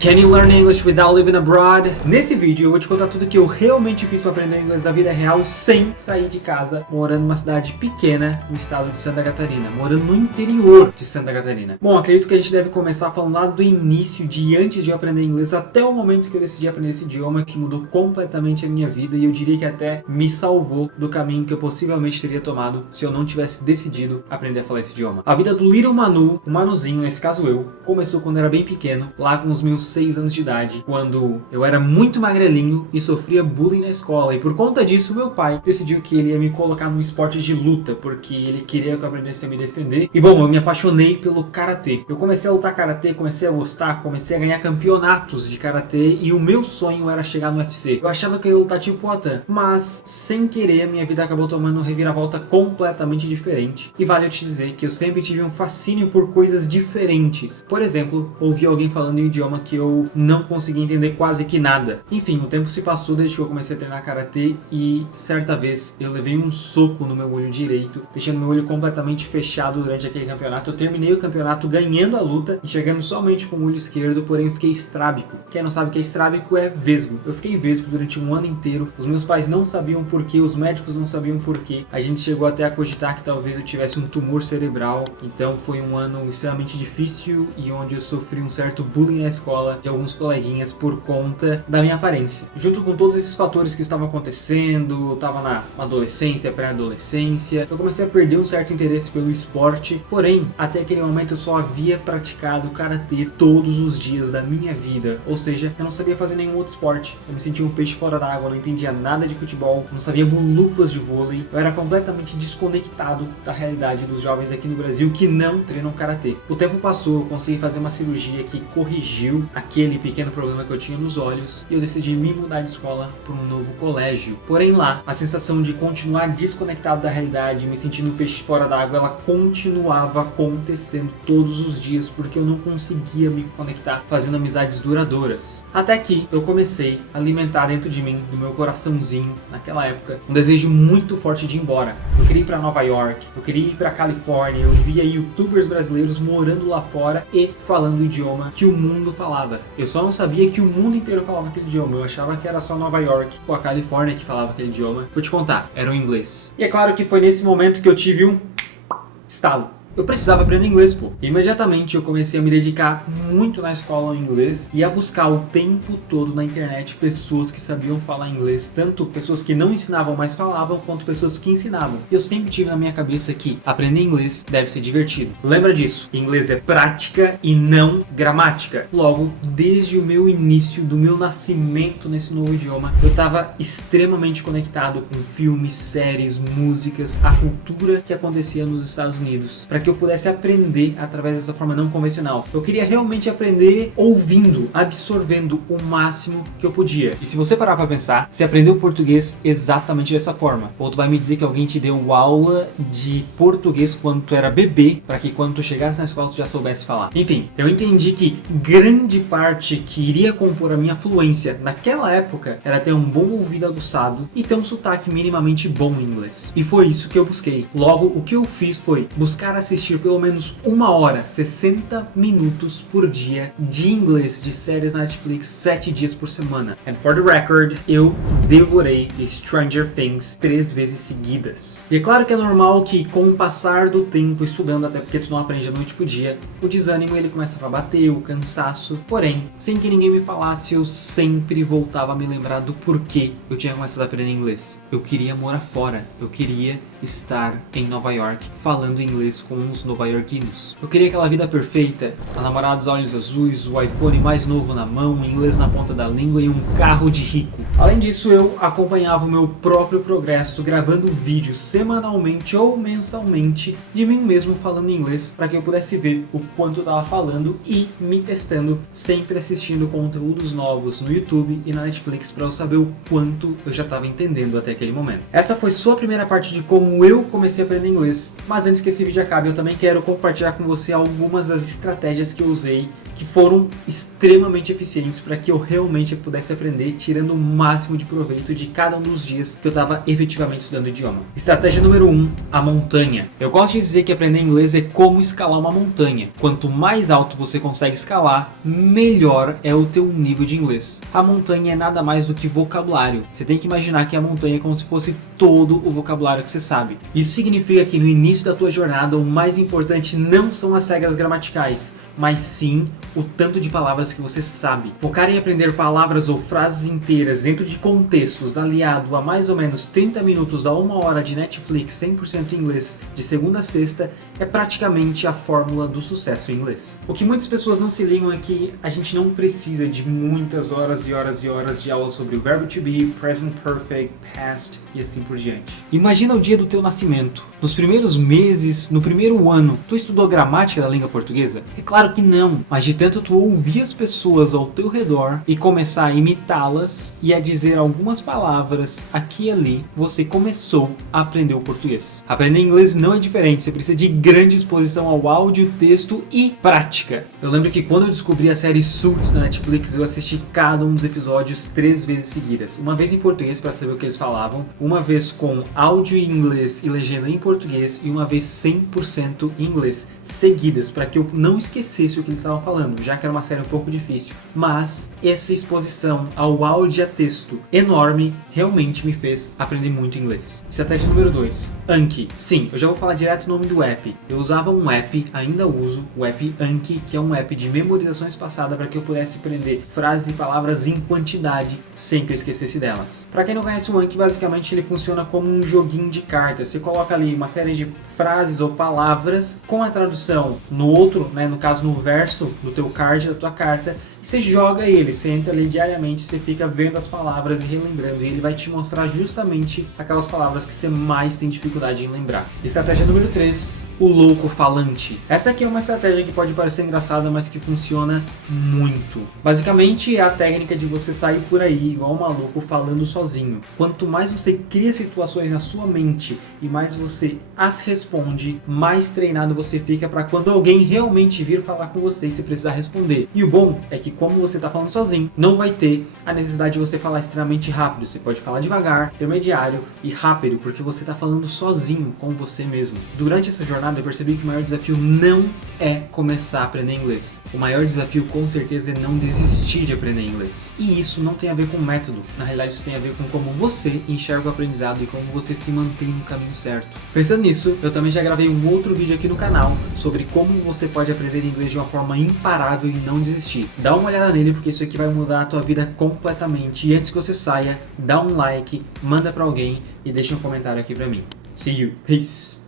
Can you learn English without living abroad? Nesse vídeo eu vou te contar tudo que eu realmente fiz para aprender inglês da vida real sem sair de casa, morando numa cidade pequena no estado de Santa Catarina, morando no interior de Santa Catarina. Bom, acredito que a gente deve começar falando lá do início, de antes de eu aprender inglês até o momento que eu decidi aprender esse idioma, que mudou completamente a minha vida e eu diria que até me salvou do caminho que eu possivelmente teria tomado se eu não tivesse decidido aprender a falar esse idioma. A vida do Little Manu, o Manuzinho, nesse caso eu, começou quando era bem pequeno, lá com os meus 6 anos de idade, quando eu era muito magrelinho e sofria bullying na escola, e por conta disso meu pai decidiu que ele ia me colocar num esporte de luta, porque ele queria que eu aprendesse a me defender. E bom, eu me apaixonei pelo karatê. Eu comecei a lutar karatê, comecei a gostar, comecei a ganhar campeonatos de karatê e o meu sonho era chegar no UFC. Eu achava que eu ia lutar tipo Poatan, mas sem querer minha vida acabou tomando uma reviravolta completamente diferente. E vale eu te dizer que eu sempre tive um fascínio por coisas diferentes. Por exemplo, ouvi alguém falando em um idioma que eu não consegui entender quase que nada. Enfim, o tempo se passou desde que eu comecei a treinar karatê e certa vez eu levei um soco no meu olho direito, deixando meu olho completamente fechado durante aquele campeonato. Eu terminei o campeonato ganhando a luta, enxergando somente com o olho esquerdo, porém eu fiquei estrábico. Quem não sabe o que é estrábico é vesgo. Eu fiquei vesgo durante um ano inteiro, os meus pais não sabiam porquê, os médicos não sabiam porquê. A gente chegou até a cogitar que talvez eu tivesse um tumor cerebral, então foi um ano extremamente difícil e onde eu sofri um certo bullying na escola de alguns coleguinhas por conta da minha aparência. Junto com todos esses fatores que estavam acontecendo, eu estava na adolescência, pré-adolescência, eu comecei a perder um certo interesse pelo esporte, porém, até aquele momento eu só havia praticado karatê todos os dias da minha vida, ou seja, eu não sabia fazer nenhum outro esporte, eu me sentia um peixe fora d'água, não entendia nada de futebol, não sabia bolufas de vôlei, eu era completamente desconectado da realidade dos jovens aqui no Brasil que não treinam karatê. O tempo passou, eu consegui fazer uma cirurgia que corrigiu aquele pequeno problema que eu tinha nos olhos e eu decidi me mudar de escola para um novo colégio. Porém lá, a sensação de continuar desconectado da realidade, me sentindo peixe fora d'água, ela continuava acontecendo todos os dias porque eu não conseguia me conectar fazendo amizades duradouras. Até que eu comecei a alimentar dentro de mim, do meu coraçãozinho, naquela época, um desejo muito forte de ir embora. Eu queria ir para Nova York, eu queria ir para Califórnia, eu via youtubers brasileiros morando lá fora e falando o idioma que o mundo falava. Eu só não sabia que o mundo inteiro falava aquele idioma, eu achava que era só Nova York ou a Califórnia que falava aquele idioma. Vou te contar, era o inglês. E é claro que foi nesse momento que eu tive um estalo. Eu precisava aprender inglês, pô. Imediatamente eu comecei a me dedicar muito na escola ao inglês e a buscar o tempo todo na internet pessoas que sabiam falar inglês, tanto pessoas que não ensinavam, mas falavam, quanto pessoas que ensinavam. Eu sempre tive na minha cabeça que aprender inglês deve ser divertido. Lembra disso? Inglês é prática e não gramática. Logo, desde o meu início, do meu nascimento nesse novo idioma, eu estava extremamente conectado com filmes, séries, músicas, a cultura que acontecia nos Estados Unidos, para que eu pudesse aprender através dessa forma não convencional. Eu queria realmente aprender ouvindo, absorvendo o máximo que eu podia. E se você parar para pensar, você aprendeu português exatamente dessa forma. Ou tu vai me dizer que alguém te deu aula de português quando tu era bebê, para que quando tu chegasse na escola tu já soubesse falar. Enfim, eu entendi que grande parte que iria compor a minha fluência naquela época era ter um bom ouvido aguçado e ter um sotaque minimamente bom em inglês. E foi isso que eu busquei. Logo, o que eu fiz foi buscar assistir pelo menos 1 hora, 60 minutos por dia de inglês, de séries na Netflix, 7 dias por semana. And for the record, eu devorei Stranger Things 3 vezes seguidas. E é claro que é normal que com o passar do tempo estudando, até porque tu não aprende a noite pro dia, o desânimo ele começa a bater, o cansaço. Porém, sem que ninguém me falasse, eu sempre voltava a me lembrar do porquê eu tinha começado a aprender inglês. Eu queria morar fora, eu queria estar em Nova York falando inglês com os nova-iorquinos. Eu queria aquela vida perfeita, a namorada dos olhos azuis, o iPhone mais novo na mão, o inglês na ponta da língua e um carro de rico. Além disso, eu acompanhava o meu próprio progresso gravando vídeos semanalmente ou mensalmente de mim mesmo falando inglês, para que eu pudesse ver o quanto eu estava falando e me testando, sempre assistindo conteúdos novos no YouTube e na Netflix para eu saber o quanto eu já estava entendendo até aquele momento. Essa foi só a primeira parte de como como eu comecei a aprender inglês. Mas antes que esse vídeo acabe, eu também quero compartilhar com você algumas das estratégias que eu usei, que foram extremamente eficientes para que eu realmente pudesse aprender, tirando o máximo de proveito de cada um dos dias que eu estava efetivamente estudando o idioma. Estratégia número 1, a montanha. Eu gosto de dizer que aprender inglês é como escalar uma montanha. Quanto mais alto você consegue escalar, melhor é o teu nível de inglês. A montanha é nada mais do que vocabulário. Você tem que imaginar que a montanha é como se fosse todo o vocabulário que você sabe. Isso significa que no início da tua jornada, o mais importante não são as regras gramaticais, mas sim o tanto de palavras que você sabe. Focar em aprender palavras ou frases inteiras dentro de contextos, aliado a mais ou menos 30 minutos a 1 hora de Netflix 100% em inglês de segunda a sexta, é praticamente a fórmula do sucesso em inglês. O que muitas pessoas não se ligam é que a gente não precisa de muitas horas e horas e horas de aula sobre o verbo to be, present perfect, past e assim por diante. Imagina o dia do teu nascimento. Nos primeiros meses, no primeiro ano, tu estudou gramática da língua portuguesa? É claro que não, mas de tanto tu ouvir as pessoas ao teu redor e começar a imitá-las e a dizer algumas palavras aqui e ali, você começou a aprender o português. Aprender inglês não é diferente, você precisa de grande exposição ao áudio, texto e prática. Eu lembro que quando eu descobri a série Suits na Netflix, eu assisti cada um dos episódios 3 vezes seguidas. Uma vez em português para saber o que eles falavam, uma vez com áudio em inglês e legenda em português e uma vez 100% em inglês, seguidas, para que eu não esquecesse o que eles estavam falando, já que era uma série um pouco difícil. Mas essa exposição ao áudio e a texto enorme realmente me fez aprender muito inglês. Estratégia número 2, Anki. Sim, eu já vou falar direto o nome do app. Eu usava um app, ainda uso, o app Anki, que é um app de memorização espaçada para que eu pudesse aprender frases e palavras em quantidade sem que eu esquecesse delas. Para quem não conhece o Anki, basicamente ele funciona como um joguinho de cartas. Você coloca ali uma série de frases ou palavras com a tradução no outro, no caso no verso do teu card, da tua carta, e você joga ele, você entra ali diariamente, você fica vendo as palavras e relembrando, e ele vai te mostrar justamente aquelas palavras que você mais tem dificuldade em lembrar. Estratégia número 3, o louco falante. Essa aqui é uma estratégia que pode parecer engraçada, mas que funciona muito. Basicamente é a técnica de você sair por aí igual um maluco falando sozinho. Quanto mais você cria situações na sua mente e mais você as responde, mais treinado você fica para quando alguém realmente vir falar com você e você precisar responder. E o bom é que como você está falando sozinho, não vai ter a necessidade de você falar extremamente rápido. Você pode falar devagar, intermediário e rápido, porque você está falando sozinho com você mesmo. Durante essa jornada eu percebi que o maior desafio não é começar a aprender inglês. O maior desafio com certeza é não desistir de aprender inglês. E isso não tem a ver com método. Na realidade isso tem a ver com como você enxerga o aprendizado e como você se mantém no caminho certo. Pensando nisso, eu também já gravei um outro vídeo aqui no canal sobre como você pode aprender inglês de uma forma imparável e não desistir. Dá uma olhada nele porque isso aqui vai mudar a tua vida completamente. E antes que você saia, dá um like, manda pra alguém e deixa um comentário aqui pra mim. See you. Peace.